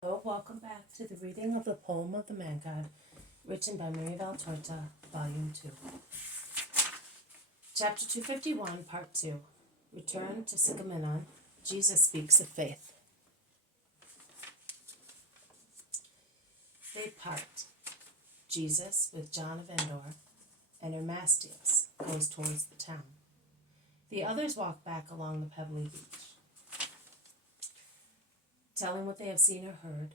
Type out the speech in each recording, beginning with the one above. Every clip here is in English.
Hello, welcome back to the reading of the poem of the Man God, written by Maria Valtorta, Volume 2. Chapter 251, Part 2. Return to Sicaminon. Jesus speaks of faith. They part. Jesus, with John of Endor, and Ermastius, goes towards the town. The others walk back along the pebbly beach, telling what they have seen or heard,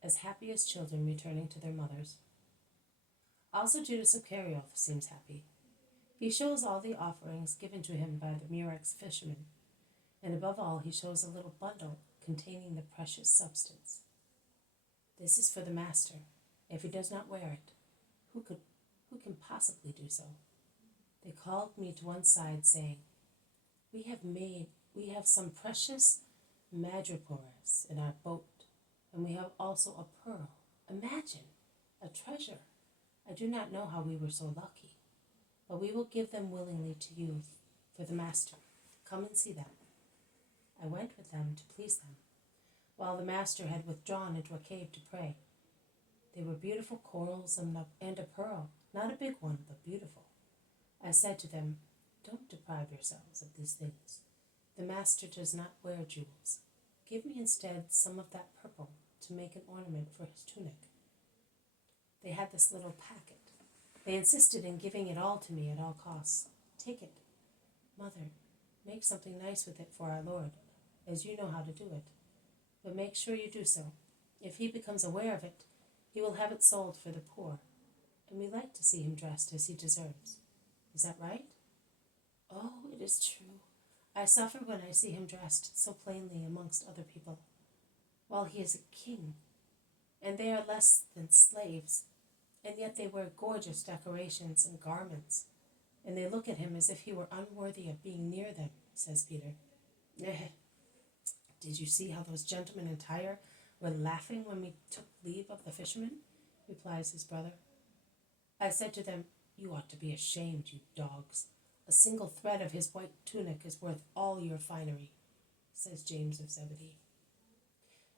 as happy as children returning to their mothers. Also Judas Iscariot seems happy. He shows all the offerings given to him by the Murex fishermen, and above all he shows a little bundle containing the precious substance. This is for the master. If he does not wear it, who can possibly do so? They called me to one side, saying, We have some precious madrepores in our boat, and we have also a pearl. Imagine, a treasure. I do not know how we were so lucky, but we will give them willingly to you for the master. Come and see them. I went with them to please them, while the master had withdrawn into a cave to pray. They were beautiful corals and a pearl, not a big one, but beautiful. I said to them, Don't deprive yourselves of these things. The master does not wear jewels. Give me instead some of that purple to make an ornament for his tunic. They had this little packet. They insisted in giving it all to me at all costs. Take it. Mother, make something nice with it for our Lord, as you know how to do it. But make sure you do so. If he becomes aware of it, he will have it sold for the poor, and we like to see him dressed as he deserves. Is that right? Oh, it is true. I suffer when I see him dressed so plainly amongst other people, while he is a king, and they are less than slaves, and yet they wear gorgeous decorations and garments, and they look at him as if he were unworthy of being near them, says Peter. Did you see how those gentlemen in Tyre were laughing when we took leave of the fishermen? Replies his brother. I said to them, You ought to be ashamed, you dogs. A single thread of his white tunic is worth all your finery, says James of Zebedee.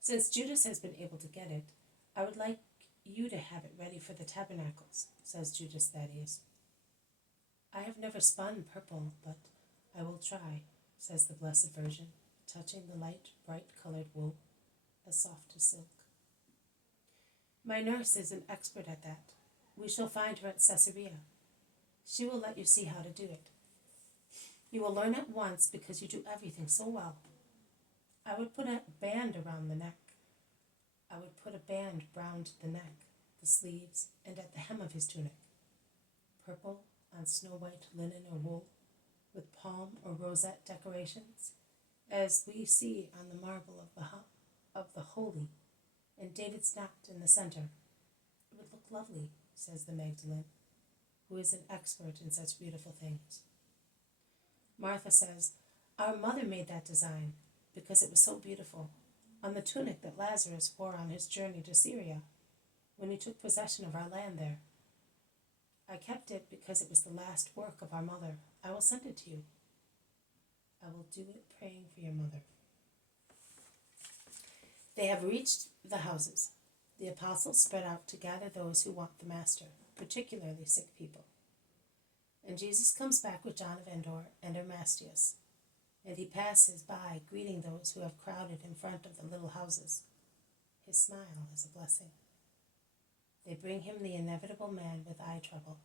Since Judas has been able to get it, I would like you to have it ready for the tabernacles, says Judas Thaddeus. I have never spun purple, but I will try, says the Blessed Virgin, touching the light, bright-colored wool, as soft as silk. My nurse is an expert at that. We shall find her at Caesarea. She will let you see how to do it. You will learn at once because you do everything so well. I would put a band around the neck. I would put a band round the neck, the sleeves, and at the hem of his tunic. Purple on snow-white linen or wool, with palm or rosette decorations, as we see on the marble of the Holy, and David's knot in the center. It would look lovely, says the Magdalene, who is an expert in such beautiful things. Martha says, Our mother made that design because it was so beautiful, on the tunic that Lazarus wore on his journey to Syria, when he took possession of our land there. I kept it because it was the last work of our mother. I will send it to you. I will do it praying for your mother. They have reached the houses. The apostles spread out to gather those who want the master, particularly sick people. And Jesus comes back with John of Endor and Ermastius, and he passes by, greeting those who have crowded in front of the little houses. His smile is a blessing. They bring him the inevitable man with eye trouble,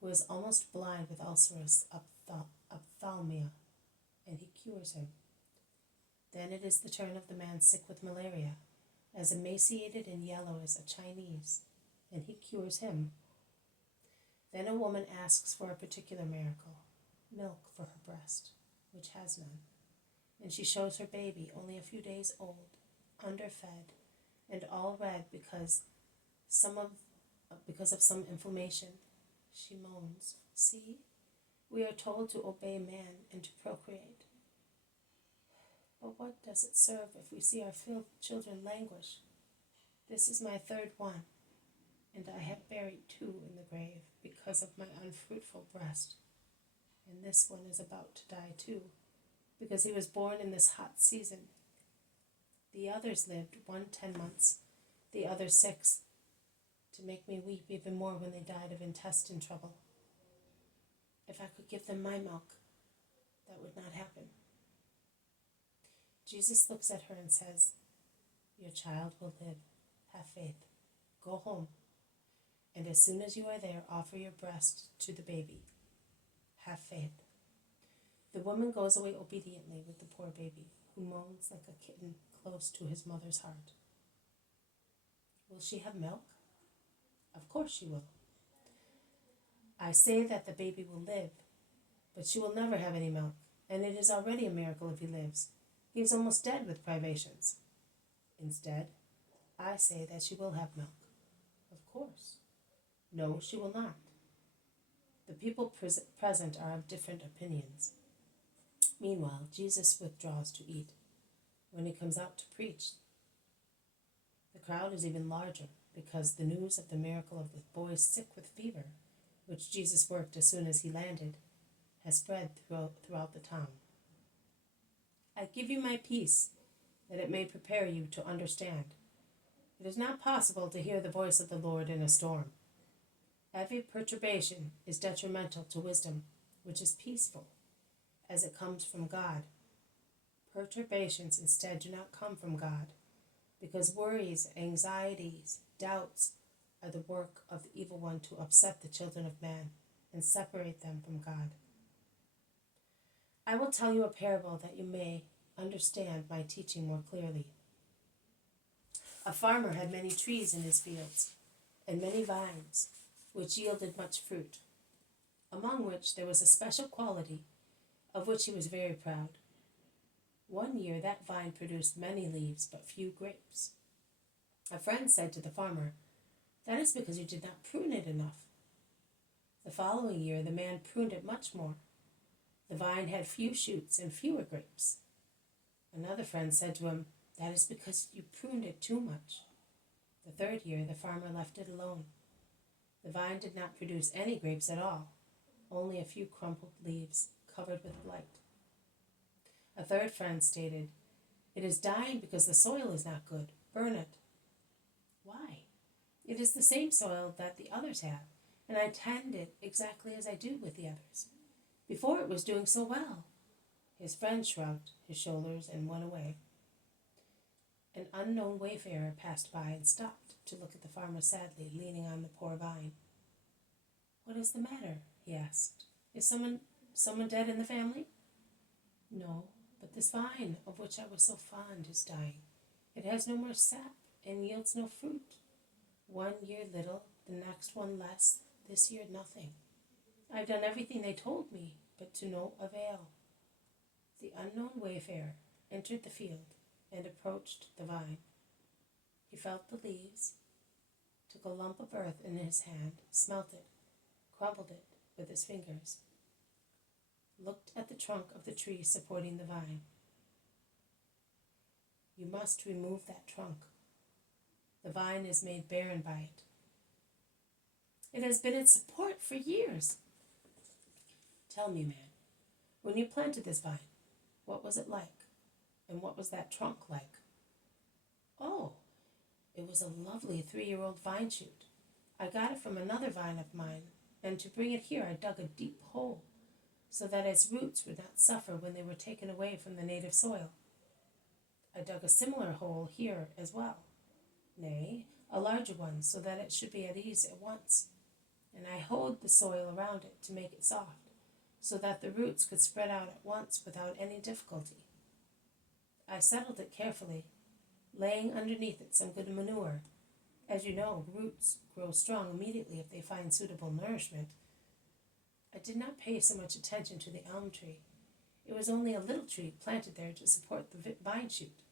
who is almost blind with ulcerous ophthalmia, and he cures him. Then it is the turn of the man sick with malaria, as emaciated and yellow as a Chinese, and he cures him. Then a woman asks for a particular miracle, milk for her breast, which has none, and she shows her baby only a few days old, underfed, and all red because of some inflammation. She moans, See, we are told to obey man and to procreate. But what does it serve if we see our children languish? This is my third one, and I have buried 2 in the grave because of my unfruitful breast. And this one is about to die too, because he was born in this hot season. The others lived, one 10 months, the other 6, to make me weep even more when they died of intestine trouble. If I could give them my milk, that would not happen. Jesus looks at her and says, your child will live. Have faith. Go home. And as soon as you are there, offer your breast to the baby. Have faith. The woman goes away obediently with the poor baby, who moans like a kitten close to his mother's heart. Will she have milk? Of course she will. I say that the baby will live, but she will never have any milk, and it is already a miracle if he lives. He is almost dead with privations. Instead, I say that she will have milk. Of course. No, she will not. The people present are of different opinions. Meanwhile, Jesus withdraws to eat. When he comes out to preach, the crowd is even larger because the news of the miracle of the boy sick with fever, which Jesus worked as soon as he landed, has spread throughout the town. I give you my peace, that it may prepare you to understand. It is not possible to hear the voice of the Lord in a storm. Every perturbation is detrimental to wisdom, which is peaceful, as it comes from God. Perturbations instead do not come from God, because worries, anxieties, doubts are the work of the evil one to upset the children of man and separate them from God. I will tell you a parable that you may understand my teaching more clearly. A farmer had many trees in his fields, and many vines, which yielded much fruit, among which there was a special quality of which he was very proud. One year that vine produced many leaves, but few grapes. A friend said to the farmer, "That is because you did not prune it enough." The following year the man pruned it much more. The vine had few shoots and fewer grapes. Another friend said to him, "That is because you pruned it too much." The third year the farmer left it alone. The vine did not produce any grapes at all, only a few crumpled leaves covered with blight. A third friend stated, "It is dying because the soil is not good. Burn it." "Why? It is the same soil that the others have, and I tend it exactly as I do with the others. Before it was doing so well." His friend shrugged his shoulders and went away. An unknown wayfarer passed by and stopped to look at the farmer sadly, leaning on the poor vine. "What is the matter?" he asked. "Is someone dead in the family?" "No, but this vine, of which I was so fond, is dying. It has no more sap and yields no fruit. 1 year little, the next one less, this year nothing. I've done everything they told me, but to no avail." The unknown wayfarer entered the field and approached the vine. He felt the leaves, took a lump of earth in his hand, smelt it, crumbled it with his fingers, looked at the trunk of the tree supporting the vine. "You must remove that trunk. The vine is made barren by it. It has been its support for years." "Tell me, man, when you planted this vine, what was it like? And what was that trunk like?" "Oh, it was a lovely 3-year-old vine shoot. I got it from another vine of mine, and to bring it here I dug a deep hole so that its roots would not suffer when they were taken away from the native soil. I dug a similar hole here as well, nay, a larger one, so that it should be at ease at once, and I hoed the soil around it to make it soft, so that the roots could spread out at once without any difficulty. I settled it carefully, laying underneath it some good manure. As you know, roots grow strong immediately if they find suitable nourishment. I did not pay so much attention to the elm tree. It was only a little tree planted there to support the vine shoot.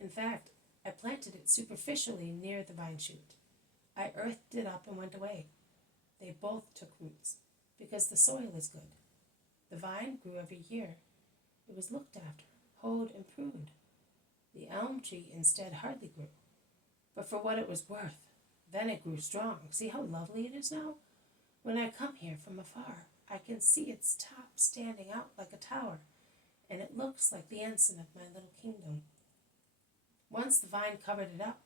In fact, I planted it superficially near the vine shoot. I earthed it up and went away. They both took roots, because the soil is good. The vine grew every year. It was looked after, hoed and pruned. The elm tree instead hardly grew, but for what it was worth. Then it grew strong. See how lovely it is now? When I come here from afar, I can see its top standing out like a tower, and it looks like the ensign of my little kingdom." Once the vine covered it up,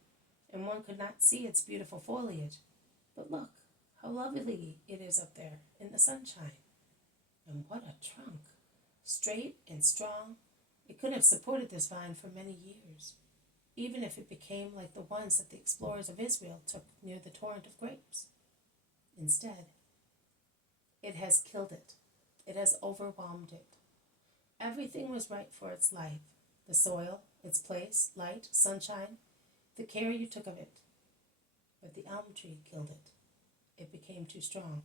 and one could not see its beautiful foliage. But look, how lovely it is up there in the sunshine. And what a trunk! Straight and strong. It could have supported this vine for many years, even if it became like the ones that the explorers of Israel took near the torrent of grapes. Instead, it has killed it. It has overwhelmed it. Everything was right for its life. The soil, its place, light, sunshine, the care you took of it. But the elm tree killed it. It became too strong.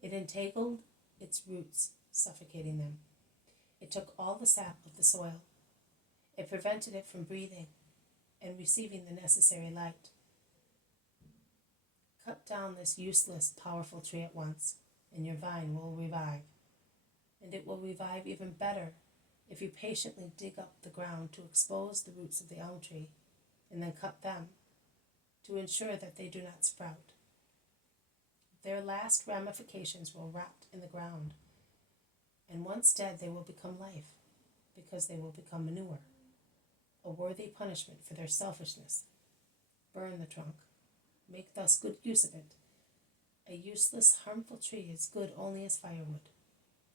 It entangled its roots, suffocating them. It took all the sap of the soil. It prevented it from breathing and receiving the necessary light. Cut down this useless, powerful tree at once, and your vine will revive. And it will revive even better if you patiently dig up the ground to expose the roots of the elm tree, and then cut them to ensure that they do not sprout. Their last ramifications will rot in the ground, and once dead they will become life, because they will become manure, a worthy punishment for their selfishness. Burn the trunk. Make thus good use of it. A useless, harmful tree is good only as firewood,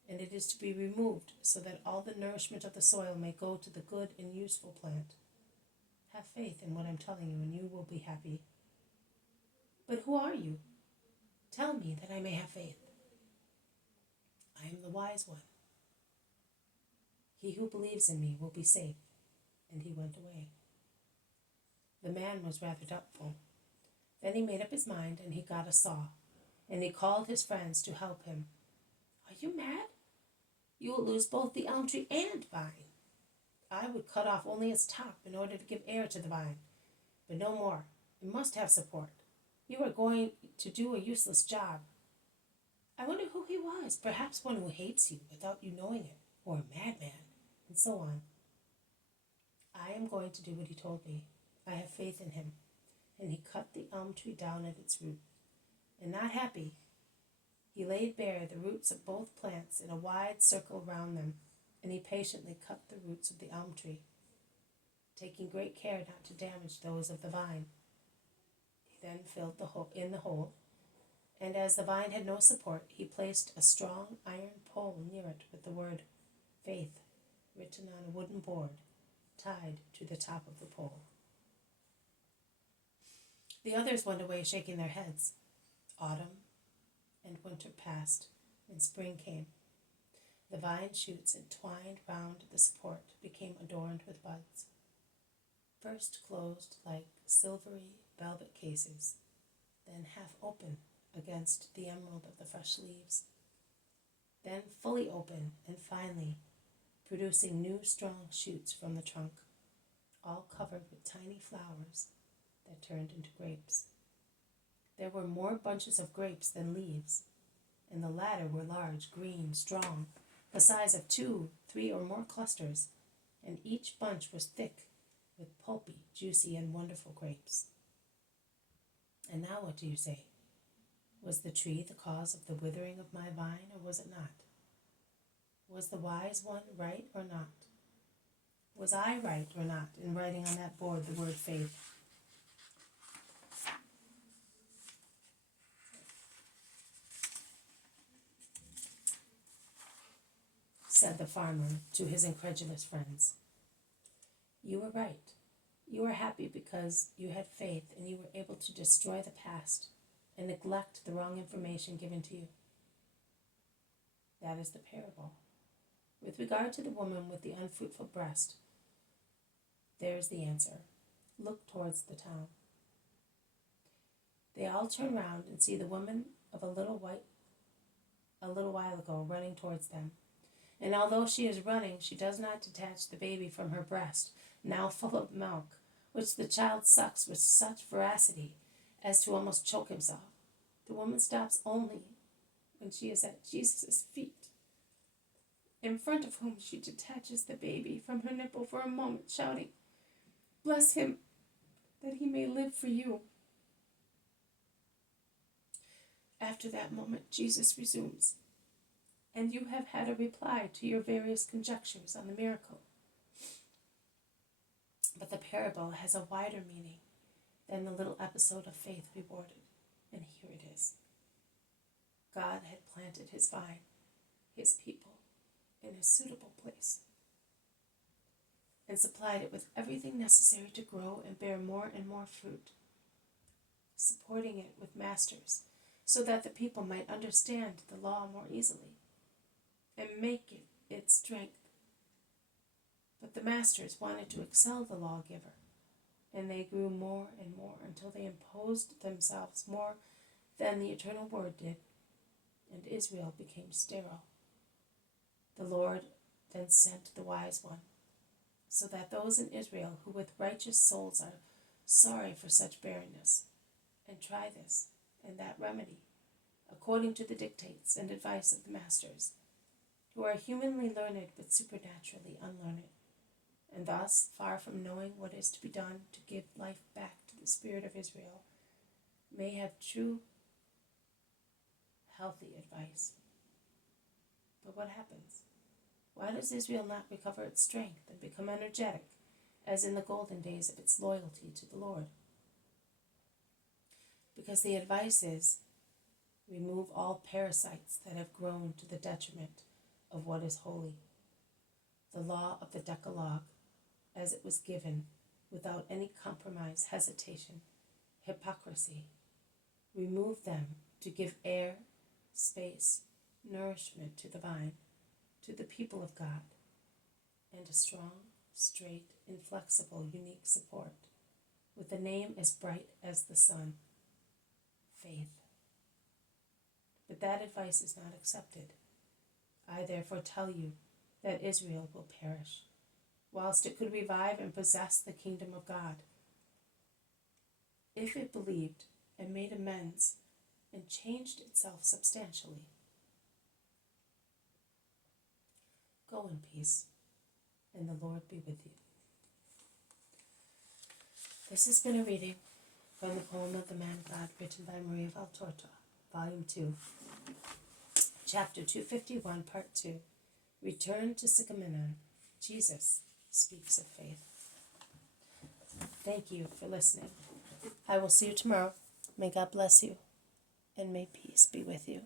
and it is to be removed so that all the nourishment of the soil may go to the good and useful plant. Have faith in what I'm telling you, and you will be happy. But who are you? Tell me that I may have faith. I am the wise one. He who believes in me will be safe. And he went away. The man was rather doubtful. Then he made up his mind, and he got a saw, and he called his friends to help him. Are you mad? You will lose both the elm tree and vine. I would cut off only its top in order to give air to the vine, but no more. It must have support. You are going to do a useless job. I wonder who he was, perhaps one who hates you without you knowing it, or a madman, and so on. I am going to do what he told me. I have faith in him. And he cut the elm tree down at its root. And not happy, he laid bare the roots of both plants in a wide circle round them, and he patiently cut the roots of the elm tree, taking great care not to damage those of the vine. He then filled the hole, and as the vine had no support, he placed a strong iron pole near it with the word faith written on a wooden board, tied to the top of the pole. The others went away shaking their heads. Autumn and winter passed, and spring came. The vine shoots entwined round the support became adorned with buds, first closed like silvery velvet cases, then half open against the emerald of the fresh leaves, then fully open, and finally producing new strong shoots from the trunk, all covered with tiny flowers that turned into grapes. There were more bunches of grapes than leaves, and the latter were large, green, strong, the size of 2, 3, or more clusters, and each bunch was thick with pulpy, juicy, and wonderful grapes. And now what do you say? Was the tree the cause of the withering of my vine, or was it not? Was the wise one right or not? Was I right or not in writing on that board the word faith? Said the farmer to his incredulous friends. You were right. You were happy because you had faith and you were able to destroy the past and neglect the wrong information given to you. That is the parable. With regard to the woman with the unfruitful breast, there is the answer. Look towards the town. They all turn round and see the woman of a little while ago running towards them. And although she is running, she does not detach the baby from her breast, now full of milk, which the child sucks with such voracity as to almost choke himself. The woman stops only when she is at Jesus' feet, in front of whom she detaches the baby from her nipple for a moment, shouting, "Bless him, that he may live for you." After that moment, Jesus resumes, "And you have had a reply to your various conjectures on the miracle. But the parable has a wider meaning than the little episode of faith rewarded. And here it is. God had planted his vine, his people, in a suitable place, and supplied it with everything necessary to grow and bear more and more fruit, supporting it with masters, so that the people might understand the law more easily and make it its strength. But the masters wanted to excel the lawgiver, and they grew more and more until they imposed themselves more than the eternal word did, and Israel became sterile. The Lord then sent the wise one, so that those in Israel who with righteous souls are sorry for such barrenness, and try this and that remedy, according to the dictates and advice of the masters, who are humanly learned but supernaturally unlearned, and thus, far from knowing what is to be done to give life back to the spirit of Israel, may have true, healthy advice. But what happens? Why does Israel not recover its strength and become energetic, as in the golden days of its loyalty to the Lord? Because the advice is, remove all parasites that have grown to the detriment of what is holy. The law of the Decalogue, as it was given, without any compromise, hesitation, hypocrisy. Remove them to give air, space, nourishment to the vine, to the people of God, and a strong, straight, inflexible, unique support, with a name as bright as the sun, faith. But that advice is not accepted. I therefore tell you that Israel will perish, whilst it could revive and possess the kingdom of God, if it believed and made amends and changed itself substantially. Go in peace, and the Lord be with you. This has been a reading from the poem of the Man God, written by Maria Valtorta, Volume 2, Chapter 251, Part 2, Return to Sicaminon. Jesus speaks of faith. Thank you for listening. I will see you tomorrow. May God bless you, and may peace be with you.